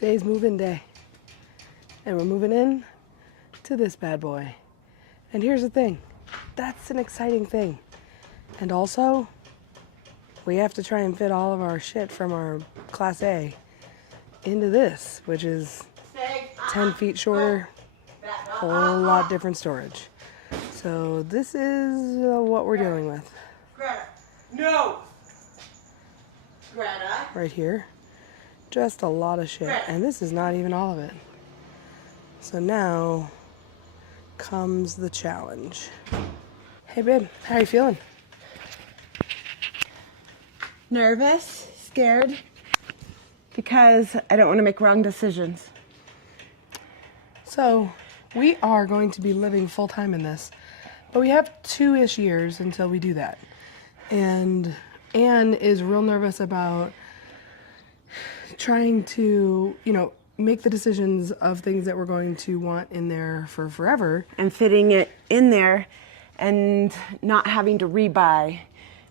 Today's move-in day. And we're moving in to this bad boy. And here's the thing. That's an exciting thing. And also, we have to try and fit all of our shit from our Class A into this, which is 10 feet shorter, whole lot different storage. So this is what we're dealing with. Greta, no! Greta. Right here. Just a lot of shit. And this is not even all of it. So now comes the challenge. Hey babe, how are you feeling? Nervous, scared, because I don't want to make wrong decisions. So we are going to be living full-time in this, but we have 2-ish years until we do that. And Anne is real nervous about trying to, make the decisions of things that we're going to want in there for forever. And fitting it in there and not having to rebuy,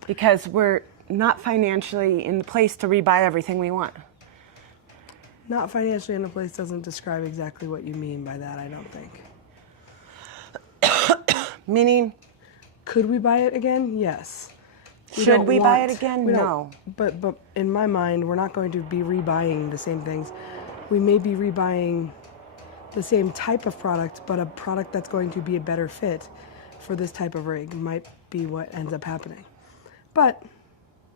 because we're not financially in the place to rebuy everything we want. Not financially in a place doesn't describe exactly what you mean by that, I don't think. Meaning? Could we buy it again? Yes. Should we buy it again? No. But in my mind, we're not going to be rebuying the same things. We may be rebuying the same type of product, but a product that's going to be a better fit for this type of rig might be what ends up happening. But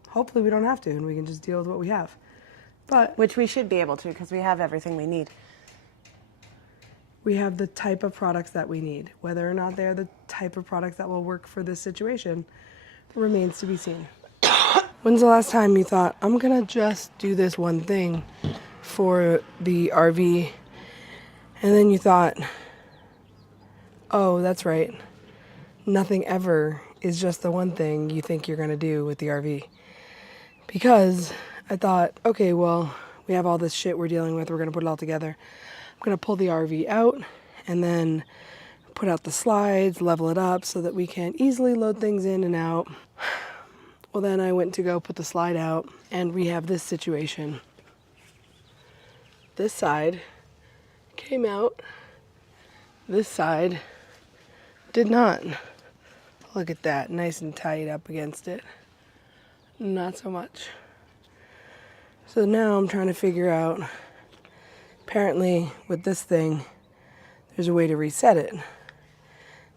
hopefully we don't have to, and we can just deal with what we have. Which we should be able to, because we have everything we need. We have the type of products that we need. Whether or not they're the type of products that will work for this situation remains to be seen. When's the last time you thought, I'm gonna just do this one thing for the RV, and then you thought, oh, that's right. Nothing ever is just the one thing you think you're gonna do with the RV. Because I thought, okay, well, we have all this shit we're dealing with, we're gonna put it all together. I'm gonna pull the RV out and then put out the slides, level it up so that we can easily load things in and out. Well, then I went to go put the slide out, and we have this situation. This side came out, this side did not. Look at that, nice and tight up against it. Not so much. So now I'm trying to figure out, apparently with this thing, there's a way to reset it.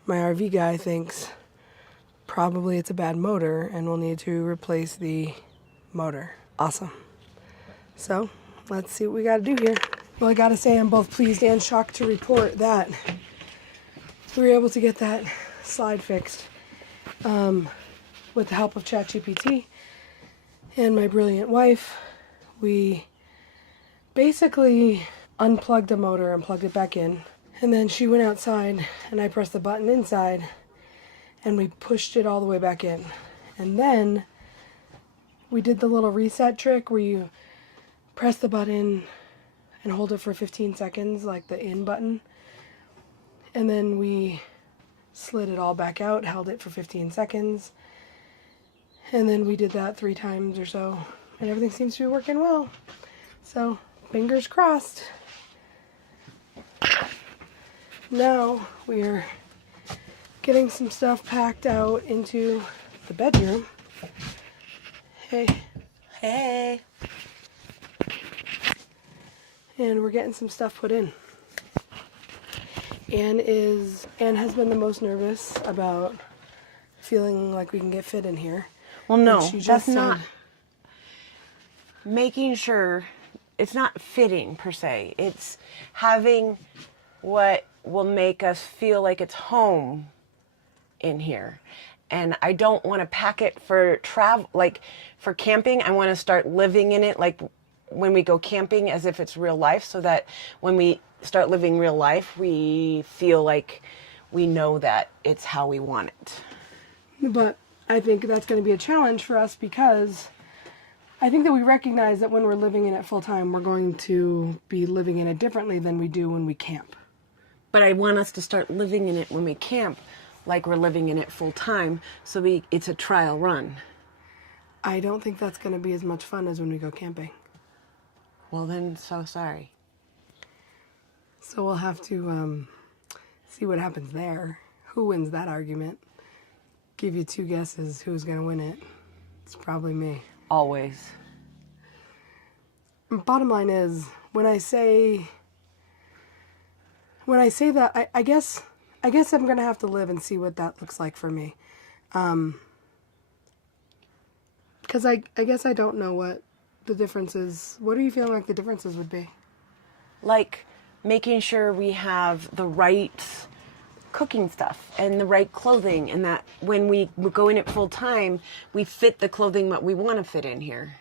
My RV guy thinks probably it's a bad motor and we'll need to replace the motor. Awesome. So let's see what we gotta do here. Well, I gotta say I'm both pleased and shocked to report that we were able to get that slide fixed with the help of ChatGPT and my brilliant wife. We basically unplugged the motor and plugged it back in. And then she went outside and I pressed the button inside and we pushed it all the way back in. And then we did the little reset trick where you press the button and hold it for 15 seconds, like the in button. And then we slid it all back out, held it for 15 seconds. And then we did that 3 times or so. And everything seems to be working well. So, fingers crossed. Now we're getting some stuff packed out into the bedroom. Hey. Hey. And we're getting some stuff put in. Anne has been the most nervous about feeling like we can get fit in here. Well, no, that's not making sure. It's not fitting per se. It's having what will make us feel like it's home in here. And I don't want to pack it for travel, like for camping. I want to start living in it like when we go camping as if it's real life, so that when we start living real life, we feel like we know that it's how we want it. But I think that's going to be a challenge for us, because I think that we recognize that when we're living in it full time, we're going to be living in it differently than we do when we camp. But I want us to start living in it when we camp like we're living in it full time, so it's a trial run. I don't think that's going to be as much fun as when we go camping. Well, then, so sorry. So we'll have to see what happens there. Who wins that argument? Give you 2 guesses who's going to win it. It's probably me. Always. Bottom line is, when I say that, I guess I'm going to have to live and see what that looks like for me. Because I guess I don't know what the difference is. What are you feeling like the differences would be? Like making sure we have the right cooking stuff and the right clothing, and that when we go in it full time, we fit the clothing that we want to fit in here.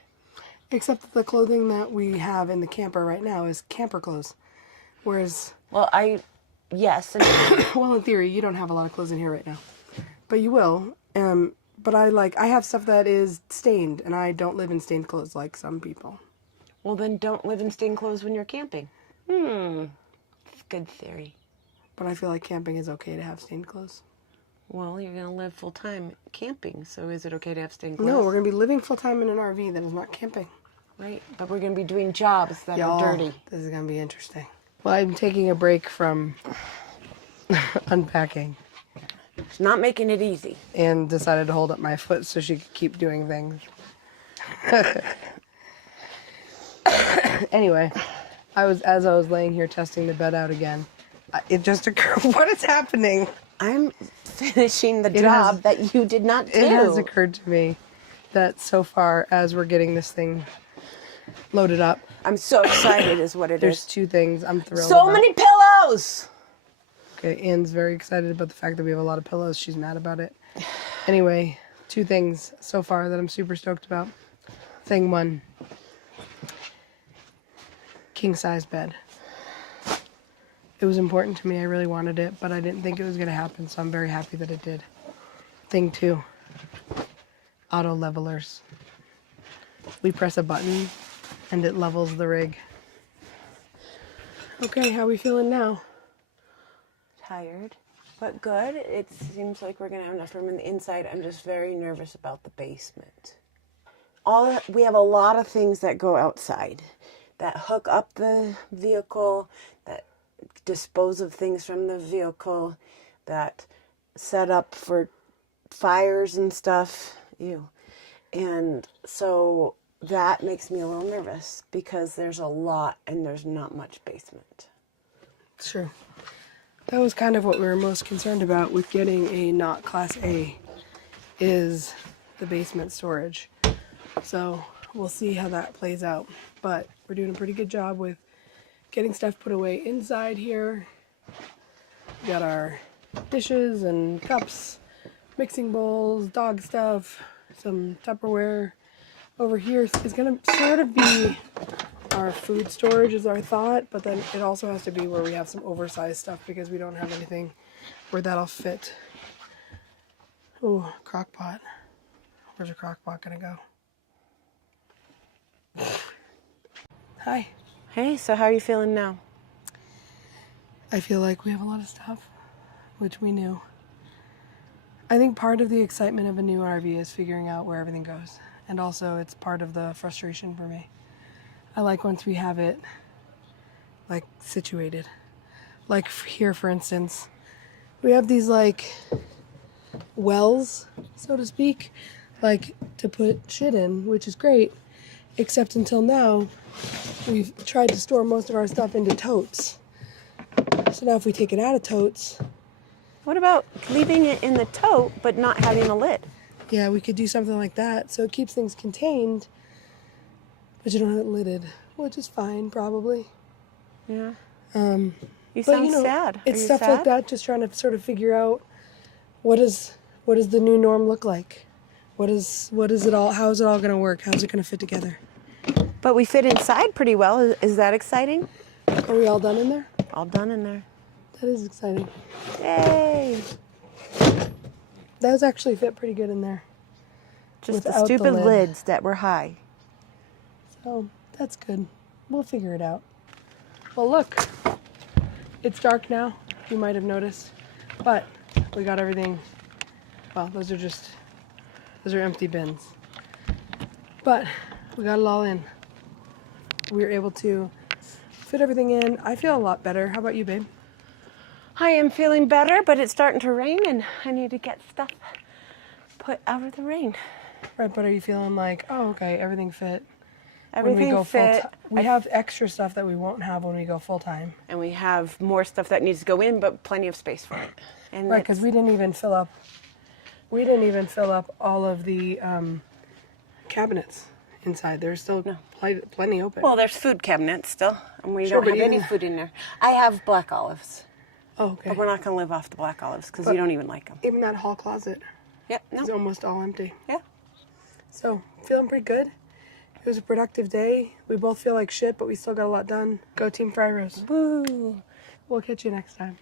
Except that the clothing that we have in the camper right now is camper clothes. Whereas... Well, yes. And well, in theory, you don't have a lot of clothes in here right now. But you will. But I have stuff that is stained, and I don't live in stained clothes like some people. Well, then don't live in stained clothes when you're camping. It's a good theory. But I feel like camping is okay to have stained clothes. Well, you're going to live full-time camping, so is it okay to have stained clothes? No, we're going to be living full-time in an RV that is not camping. Right, but we're going to be doing jobs that are dirty. This is going to be interesting. Well, I'm taking a break from unpacking. It's not making it easy. And decided to hold up my foot so she could keep doing things. Anyway, as I was laying here testing the bed out again, it just occurred, what is happening? I'm finishing the job that you did not do. It has occurred to me that so far, as we're getting this thing loaded up, I'm so excited is what it there's is. 2 things I'm thrilled So about. many pillows! Okay, Ann's very excited about the fact that we have a lot of pillows. She's mad about it. Anyway, 2 things so far that I'm super stoked about. Thing 1, king-size bed. It was important to me. I really wanted it, but I didn't think it was going to happen, so I'm very happy that it did. Thing 2, auto levelers. We press a button, and it levels the rig. Okay, how we feeling now? Tired, but good. It seems like we're going to have enough room in the inside. I'm just very nervous about the basement. We have a lot of things that go outside, that hook up the vehicle, that dispose of things from the vehicle, that set up for fires and stuff. Ew. And so that makes me a little nervous because there's a lot and there's not much basement. Sure. That was kind of what we were most concerned about with getting a not Class A, is the basement storage. So we'll see how that plays out. But we're doing a pretty good job with getting stuff put away inside here. We got our dishes and cups, mixing bowls, dog stuff, some Tupperware. Over here is going to sort of be our food storage is our thought, but then it also has to be where we have some oversized stuff because we don't have anything where that'll fit. Oh, crock pot. Where's your crock pot gonna go? Hi. Hey, so how are you feeling now? I feel like we have a lot of stuff, which we knew. I think part of the excitement of a new RV is figuring out where everything goes. And also it's part of the frustration for me. I like once we have it, like, situated. Like here, for instance, we have these, like, wells, so to speak, like, to put shit in, which is great, except until now, we've tried to store most of our stuff into totes. So now if we take it out of totes... What about leaving it in the tote, but not having a lid? Yeah, we could do something like that, so it keeps things contained, but you don't have it lidded, which is fine, probably. Yeah. You But, sound sad. It's Are you stuff sad? like that, just trying to sort of figure out what does the new norm look like? What is it all? How is it all going to work? How's it going to fit together? But we fit inside pretty well. Is that exciting? Are we all done in there? All done in there. That is exciting. Yay! Those actually fit pretty good in there. Just the without the stupid lid. lids that were high. So that's good. We'll figure it out. Well, look, it's dark now. You might have noticed, but we got everything. Well, those are empty bins. But we got it all in. We were able to fit everything in. I feel a lot better. How about you, babe? I am feeling better, but it's starting to rain and I need to get stuff put out of the rain. Right, but are you feeling like, oh, okay, everything fit? Everything fit. We have extra stuff that we won't have when we go full time. And we have more stuff that needs to go in, but plenty of space for it. And Right, because we didn't even fill up. We didn't even fill up all of the cabinets inside. There's still plenty open. well, there's food cabinets still, and we Sure, don't but have any even- food in there. I have black olives, Oh, okay. but we're not going to live off the black olives because you don't even like them. Even that hall closet Yep, is no, almost all empty. yeah. So, feeling pretty good. It was a productive day. We both feel like shit, but we still got a lot done. Go Team Freirose. Woo. We'll catch you next time.